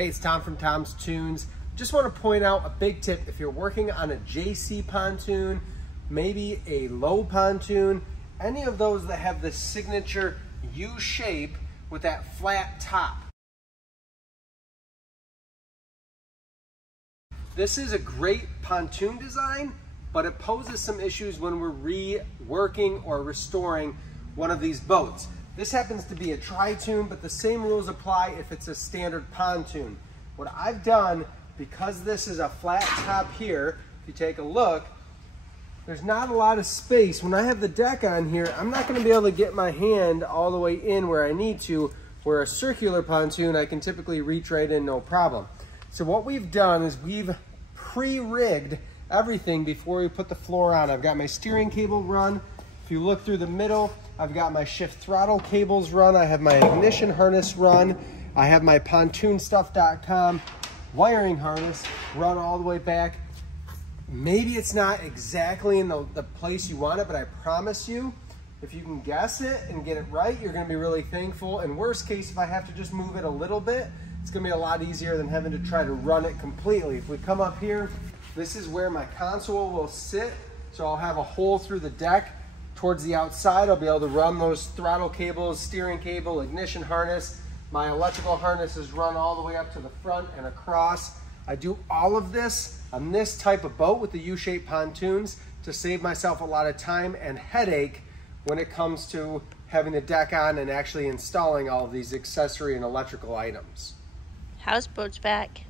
Hey, it's Tom from Tom's Toons. Just want to point out a big tip if you're working on a JC pontoon, maybe a Lowe pontoon, any of those that have the signature U shape with that flat top. This is a great pontoon design, but it poses some issues when we're reworking or restoring one of these boats. This happens to be a tri-toon, but the same rules apply if it's a standard pontoon. What I've done, because this is a flat top here, if you take a look, there's not a lot of space. When I have the deck on here, I'm not gonna be able to get my hand all the way in where I need to, where a circular pontoon, I can typically reach right in, no problem. So what we've done is we've pre-rigged everything before we put the floor on. I've got my steering cable run. If you look through the middle, I've got my shift throttle cables run. I have my ignition harness run. I have my pontoonstuff.com wiring harness run all the way back. Maybe it's not exactly in the place you want it, but I promise you, if you can guess it and get it right, you're gonna be really thankful. And worst case, if I have to just move it a little bit, it's gonna be a lot easier than having to try to run it completely. If we come up here, this is where my console will sit. So I'll have a hole through the deck. Towards the outside, I'll be able to run those throttle cables, steering cable, ignition harness. My electrical harness is run all the way up to the front and across. I do all of this on this type of boat with the U-shaped pontoons to save myself a lot of time and headache when it comes to having the deck on and actually installing all of these accessory and electrical items. Houseboat's back.